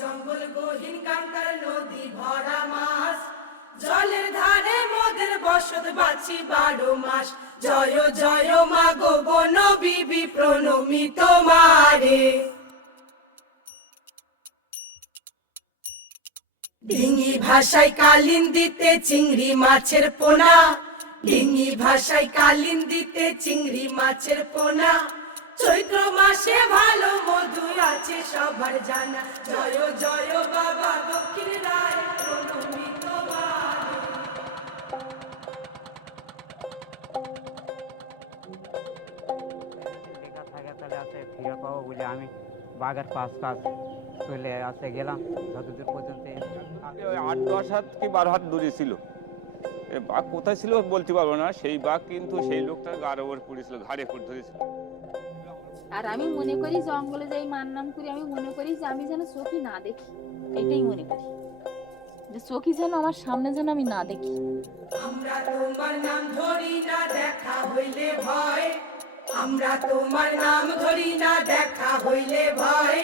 জঙ্গল গহীন কান্তার নদী ভরা মাছ, জলের ধারে মোদের বসত বাছি 12 মাস। জয় জয় মা গো বন বিবি প্রণমি তোমারে। ডিঙি ভাষায় কালিন্দিতে চিংড়ি মাছের পোনা, ডিঙি ভাষায় কালিন্দিতে চিংড়ি মাছের পোনা। চৈত্র মাসে ভালো মধু আছে সবার জানা। জয় জয় বাবা দক্ষিণ রায় প্রণমি তোমারে। লেখা থাকে তাহলে আছে ফিরে পাবো বলে আমি বাঘের পাশ চলে আসতে গেলাম যতদূর পর্যন্ত। ওই 8-10 হাত কি 12 হাত দূরে ছিল। বাঘ কোথায় ছিল বলতে পারবো না। সেই বাঘ কিন্তু সেই লোকটার গাড় ওপর পড়েছিল, ঘাড়ে করে ধরেছিল। আর আমি মনে করি জঙ্গলে যাই মার নাম করি, আমি মনে করি যে আমি যেন চোখই না দেখি, এটাই মনে করি যে চোখই যেন আমার সামনে যেন আমি না দেখি। আমরা তোমার নাম ধরি না দেখা হইলে ভয়, আমরা তোমার নাম ধরি না দেখা হইলে ভয়।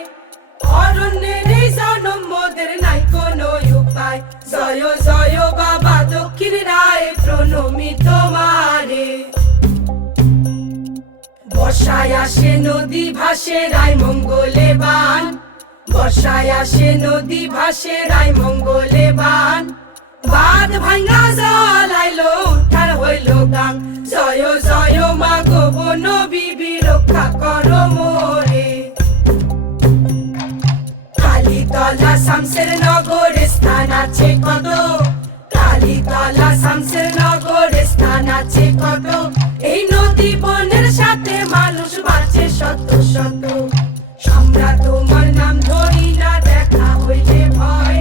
অরণ্যের এই জনম মোদের নাই কোনো উপায়। জয় জয় বাবা দক্ষিণ রায় প্রণমি তোমারে। বর্ষায় আসে নদী ভাসে রায় মঙ্গলে বান, বর্ষায় আসে নদী ভাসে রায় মঙ্গলে বান। বাঁধ ভাঙ্গা জল আইলো উঠার হইল গান। জয় জয় মা গো বন বিবি রক্ষা করো মোরে। কালীতলা শামসের নগরে স্থান আছে কত, কালীতলা শামসের নগরে স্থান আছে কত। এই নদী বনের সাথে মানুষ বাঁচে শত শত। আমরা তোমার নাম ধরি না দেখা হইলে ভয়,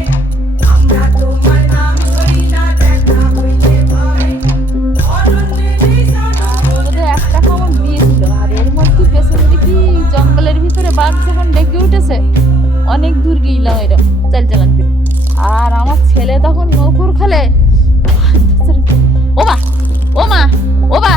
আমরা তোমার নাম ধরি না দেখা হইলে ভয়। অরণ্যের এই জনম ওদের একটা খবর দিয়েছিল, আর এর মধ্যে পেছনে দেখি জঙ্গলের ভিতরে বাঘ যখন ডেকে উঠেছে, অনেক দূর গিয়েলাম এরকম চাল চালান করে। আর আমার ছেলে তখন নৌকুর খেলে, ও মা ও মা ও বা